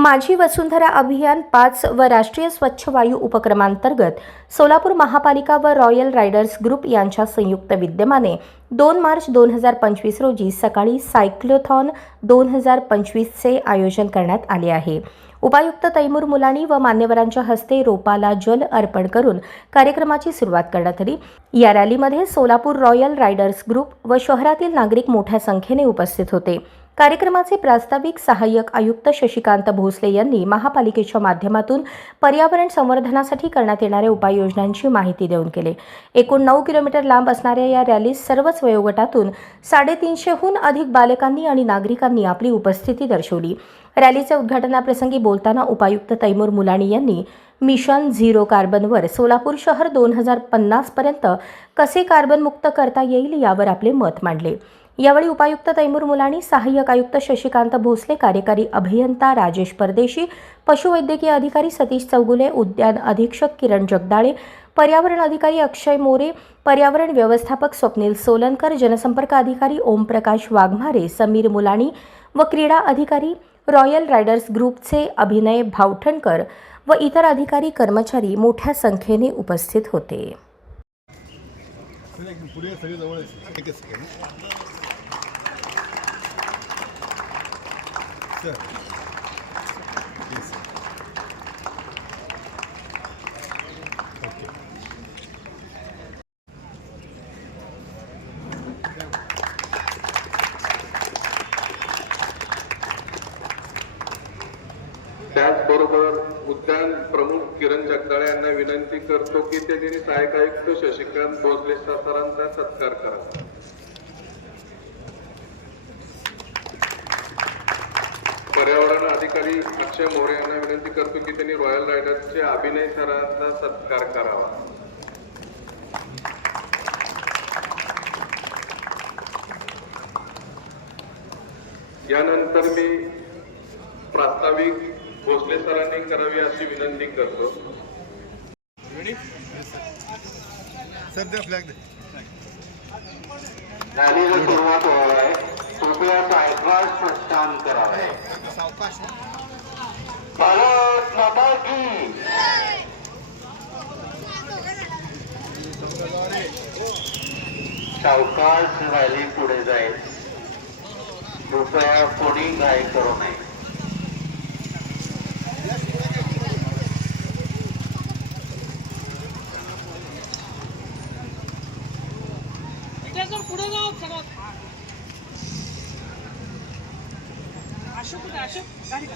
माझी वसुंधरा अभियान पाच व राष्ट्रीय स्वच्छ वायू उपक्रमांतर्गत सोलापूर महापालिका व रॉयल रायडर्स ग्रुप यांच्या संयुक्त विद्यमाने दोन मार्च दोन हजार पंचवीस रोजी सकाळी सायक्लोथॉन दोन हजार पंचवीसचे आयोजन करण्यात आले आहे. उपायुक्त तैमूर मुलानी व मान्यवरांच्या हस्ते रोपाला जल अर्पण करून कार्यक्रमाची सुरुवात करण्यात आली. या रॅलीमध्ये सोलापूर रॉयल रायडर्स ग्रुप व शहरातील नागरिक मोठ्या संख्येने उपस्थित होते. कार्यक्रमाचे प्रास्ताविक सहाय्यक आयुक्त शशिकांत भोसले यांनी महापालिकेच्या माध्यमातून पर्यावरण संवर्धनासाठी करण्यात येणाऱ्या उपाययोजनांची माहिती देऊन केले. एकूण नऊ किलोमीटर लांब असणाऱ्या या रॅलीत सर्वच वयोगटातून साडेतीनशेहून अधिक बालकांनी आणि नागरिकांनी आपली उपस्थिती दर्शवली. रॅलीच्या उद्घाटनाप्रसंगी बोलताना उपायुक्त तैमूर मुलाणी यांनी मिशन झिरो कार्बनवर सोलापूर शहर दोन हजार पन्नासपर्यंत कसे कार्बनमुक्त करता येईल यावर आपले मत मांडले. यावेळी उपायुक्त तैमूर मुलाणी सहाय्यक आयुक्त शशिकांत भोसले कार्यकारी अभियंता राजेश परदेशी पशुवैद्यकीय अधिकारी सतीश चौगुले उद्यान अधीक्षक किरण जगदाळे पर्यावरण अधिकारी अक्षय मोरे पर्यावरण व्यवस्थापक स्वप्नील सोलनकर जनसंपर्क अधिकारी ओमप्रकाश वाघमारे समीर मुलाणी व क्रीडा अधिकारी रॉयल रायडर्स ग्रुपचे अभिनय भावठणकर व इतर अधिकारी कर्मचारी मोठ्या संख्येने उपस्थित होते. त्याचबरोबर उद्यान प्रमुख किरण जगदाळे यांना विनंती करतो की ते त्यांनी सहाय्यक आयुक्त शशिकांत भोसले सरांचा सत्कार करा. पर्यावरण अधिकारी अक्षय मोरे यांना विनंती करतो की त्यांनी रॉयल रायडर्सचे अभिनय सरांचा सत्कार करावा. यानंतर मी प्रास्ताविक भोसले सरांनी करावी अशी विनंती करतो. रेडी सर द्या फ्लॅग दे रॅलीला सुरुवात होणार आहे. कृपया सायकल प्रस्थान करावे सावकाश भारत माता की। सावकाश रॅली पुढे जाईल. कृपया कोणी घाई करू नये. पुढे जाऊ আসুক আসুক গাড়ি